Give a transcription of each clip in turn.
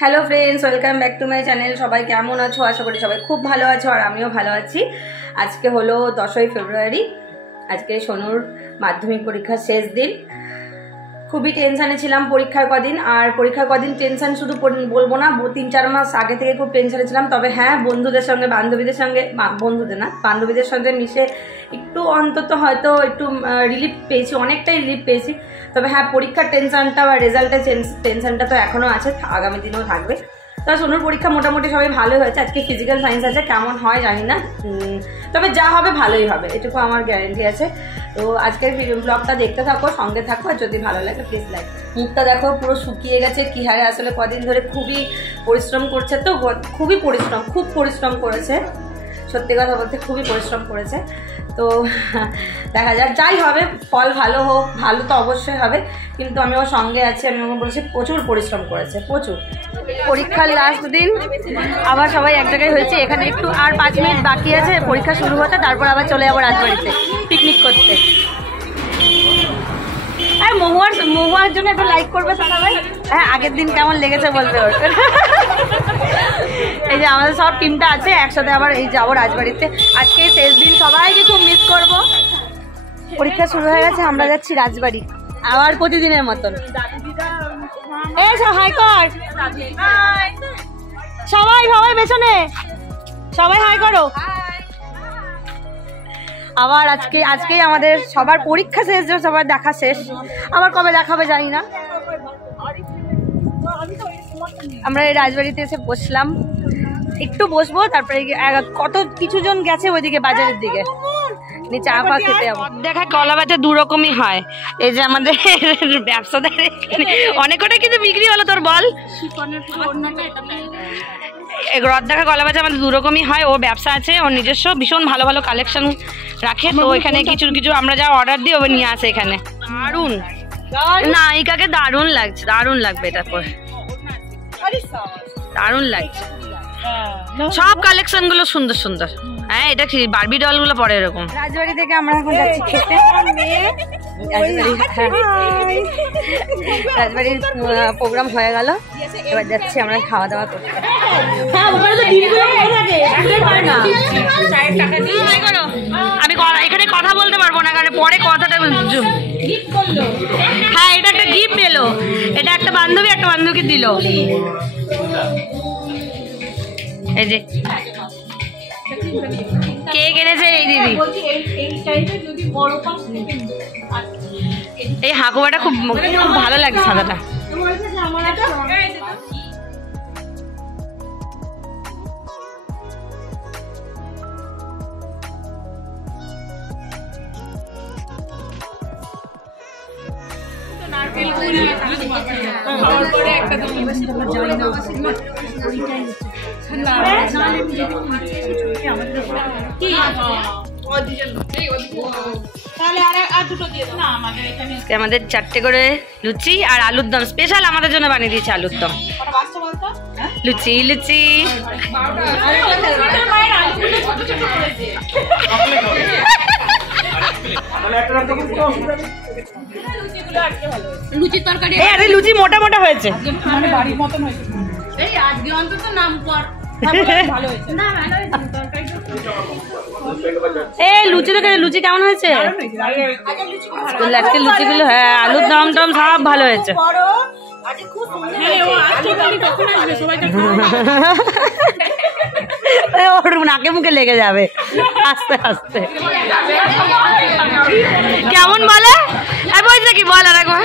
Hello friends welcome back to my channel सबाई केमन आछो आशा करी सबाई खूब भालो आछो और आमिओ भालो आछि। आज के हलो 10 फेब्रुआरी आज के सोनूर माध्यमिक परीक्षा शेष दिन खूबी टेंशने छिलाम परीक्षार कदिन और परीक्षार कदिन टेंशन शुधु बोलबो ना 3-4 मास आगे थेके खूब टेंशने छिलाम। तबे हाँ बंधुदेर संगे बान्धबीदेर संगे बंधुदेर ना बान्धबीदेर संगे मिशे एकटू अंतत हयतो एकटू रिलिफ पेয়েছি অনেকটাই রিলিফ পেয়েছি। তবে হ্যাঁ পরীক্ষার টেনশনটা বা রেজাল্টের টেনশনটা তো এখনো আছে আগামী দিনেও থাকবে। তো সোনুর পরীক্ষা মোটামুটি সবাই ভালো হয়েছে। আজকে ফিজিক্যাল সায়েন্স আছে কেমন হয় জানি না তবে যা হবে ভালোই হবে এটুকু আমার গ্যারান্টি আছে। তো আজকের ব্লগটা দেখতে থাকো সঙ্গে থাকো আর যদি ভালো লাগে প্লিজ লাইক। মুখটা দেখো পুরো শুকিয়ে গেছে কি হারে আসলে কদিন ধরে খুবই পরিশ্রম করছে তো খুব পরিশ্রম করেছে সত্যি কথা বলতে খুবই পরিশ্রম করেছে। তো দেখা যাক যাই হবে ফল ভালো হোক ভালো তো অবশ্যই হবে কিন্তু আমি ওর সঙ্গে আছি আমি ওকে বলছি প্রচুর পরিশ্রম করেছে প্রচুর। পরীক্ষার লাস্ট দিন আবার সবাই এক জায়গায় হয়েছে এখানে একটু আর 5 মিনিট বাকি আছে পরীক্ষা শুরু হতে তারপর আবার চলে যাবো রাজবাড়িতে পিকনিক করতে। আর মহুয়ার জন্য একটু লাইক করবে সবাই। হ্যাঁ আগের দিন কেমন লেগেছে বলতে ওর এই যে আমাদের সব টিমটা আছে একসাথে আবার এই যাবো রাজবাড়িতে আজকে শেষ দিন সবাইকে খুব মিস করব। পরীক্ষা শুরু হয়ে গেছে আমরা যাচ্ছি রাজবাড়ি আবার প্রতিদিনের মতন। এই হাই কর সবাই পেছনে সবাই হাই করো। আবার আজকেই আমাদের সবার পরীক্ষা শেষ সবার দেখা শেষ আবার কবে দেখাবে জানি না। আমরা এই রাজবাড়িতে এসে বসলাম একটু বসবো তারপরে কত কিছু জন গেছে ওইদিকে বাজারের দিকে চা ফা খেতে যাবো। দেখা কলা বাজার দু রকমই হয় এই যে আমাদের ব্যবসাদার অনেক কটা কিন্তু বিক্রি হলো তোর বল রথ দেখা কলা বাজার আমাদের দু রকমই হয়। ও ব্যবসা আছে ওর নিজস্ব ভীষণ ভালো ভালো কালেকশন রাখে তো এখানে কিছু আমরা যা অর্ডার দিই ও নিয়ে আসে এখানে। দারুণ নায়িকাকে দারুণ লাগবে এটার পর দারুণ লাগছে সব কালেকশন গুলো সুন্দর সুন্দর। হ্যাঁ এটা কি বারবি ডল গুলো পরে এরকম। রাজবাড়ি থেকে আমরা এখন যাচ্ছি খেতে রাজবাড়ির প্রোগ্রাম হয়ে গেল এবার যাচ্ছি আমরা খাওয়া দাওয়া করতে। আমি এখানে কথা বলতে পারবো না কারণ পরে কথাটা হ্যাঁ এটা একটা গিফট এলো এটা একটা বান্ধবীকে দিল এই যে কে কিনেছে এই দিদি এই হাকুয়াটা খুব ভালো লাগে সাদাটা। আমাদের 4টে করে লুচি আর আলুর দম স্পেশাল আমাদের জন্য বানিয়ে দিয়েছে আলুর দম লুচি লুচির তরকারি আরে লুচি মোটা মোটা হয়েছে মানে বাড়ির মতন হয়েছে এই আজকে অন্তত নাম কর ভালো হয়েছে না ভালো হয়েছে তরকারি এই লুচি কেমন হয়েছে আজকে লুচিগুলো হ্যাঁ আলুর দম সব ভালো হয়েছে আজকে খুব ওর নাকে মুখে লেগে যাবে আস্তে আস্তে কেমন বলে বলছে কি বল আর একবার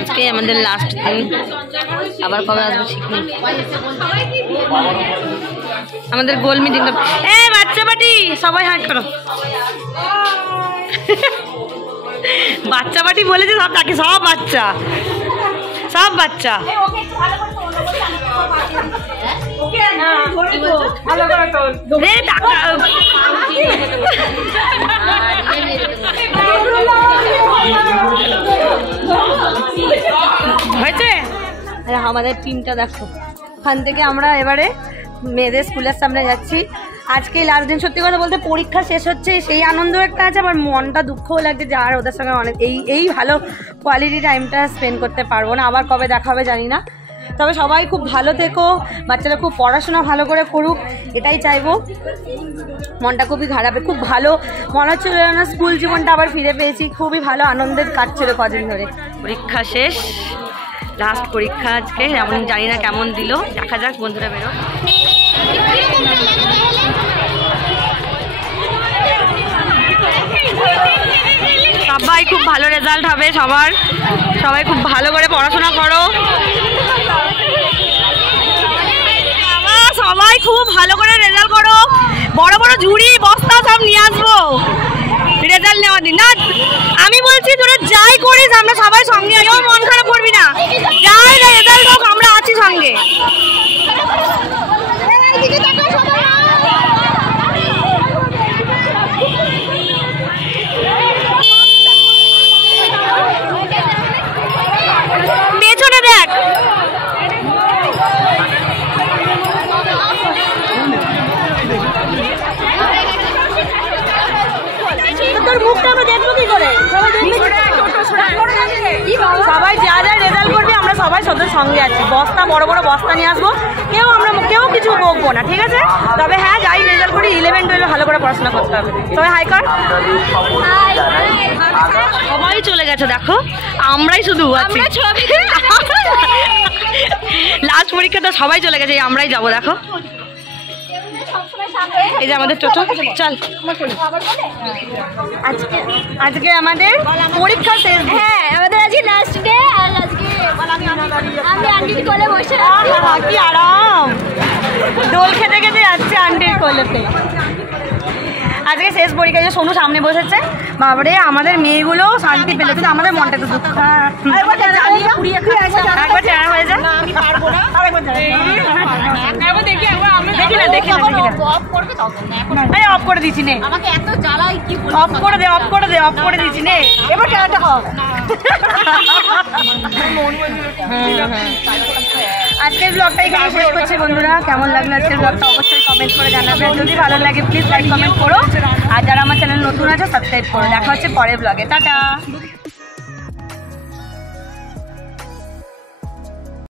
আজকে আমাদের লাস্ট দিন আবার কবে আসবো ঠিক নেই। আমাদের গোল মিটিং বাচ্চা পাটি সবাই হাঁট করো বাচ্চা পাটি বলেছে সব তাকে সব বাচ্চা হয়েছে। আমাদের টিমটা দেখো ওখান থেকে আমরা এবারে মেয়েদের স্কুলের সামনে যাচ্ছি আজকে লাস্ট দিন। সত্যি কথা বলতে পরীক্ষা শেষ হচ্ছে সেই আনন্দ একটা আছে, আবার মনটা দুঃখও লাগছে যে আর ওদের সঙ্গে অনেক এই ভালো কোয়ালিটি টাইমটা স্পেন্ড করতে পারবো না। আবার কবে দেখা হবে জানি না। তবে সবাই খুব ভালো থেকো, বাচ্চারা খুব পড়াশোনা ভালো করে করুক, এটাই চাইবো। মনটা খুবই খারাপ, খুব ভালো মনে হচ্ছিল না স্কুল জীবনটা আবার ফিরে পেয়েছি। খুবই ভালো আনন্দের কাটছিল কদিন ধরে। পরীক্ষা শেষ, লাস্ট পরীক্ষা আজকে, এমন জানি না কেমন দিল, দেখা যাক। বন্ধুরা বেরো, সবাই খুব ভালো রেজাল্ট হবে সবার, সবাই খুব ভালো করে পড়াশোনা করো, সবাই খুব ভালো করে রেজাল্ট করো। বড় বড় ঝুড়ি বস্তা সব নিয়ে আসবো রেজাল্ট নেওয়ার দিন। না আমি বলছি তোরা যাই করিস আমরা সবাই সঙ্গে আছি, মন খারাপ করবি না, যাই রেজাল্ট হোক আমরা আছি সঙ্গে। পেছনে দেখ, তোর মুখটা আমরা দেখবো কি করে? সবাই যা যা রেজাল্ট করবে আমরা সবাই তোদের সঙ্গে আছি। বস্তা বড় বড় বস্তা নিয়ে আসবো, কেউ কিছু বকবো না, ঠিক আছে? তবে হ্যাঁ যাই রেজাল্ট করি 11-12 ভালো করে পড়াশোনা করতে হবে। তবে হাই কর, সবাই চলে গেছে দেখো, আমরাই শুধু আছি। লাস্ট পরীক্ষাটা সবাই চলে গেছে, আমরাই যাবো দেখো। এই যে আমাদের টোটো, চল। আজকে আমাদের পরীক্ষা শেষ। হ্যাঁ আমাদের আজকে লাস্ট ডে, আর আজকে আমি আন্টির কোলে বসে কি আরাম, দোল খেতে খেতে যাচ্ছে আন্টির কোলেতে। আজকে শেষ পরীক্ষা, যে সোনু সামনে বসেছে। বাবারে আমাদের মেয়েগুলো শান্তি পেলে, কিন্তু আমাদের মনটা একটু দুঃখ। একবার চেহারা হয়ে যায়, অফ করে দিচ্ছি নে, অফ করে দে, অফ করে দে, অফ করে দিচ্ছি নে। এবার চেহারাটা হোক। আজকের ব্লগটা এখানে শেষ করছি বন্ধুরা। কেমন লাগলো আজকের ব্লগটা অবশ্যই কমেন্ট করে জানাবে। যদি ভালো লাগে প্লিজ লাইক কমেন্ট করো, আর যারা আমার চ্যানেল নতুন আছে সাবস্ক্রাইব করো। দেখা হচ্ছে পরের ব্লগে, টাটা।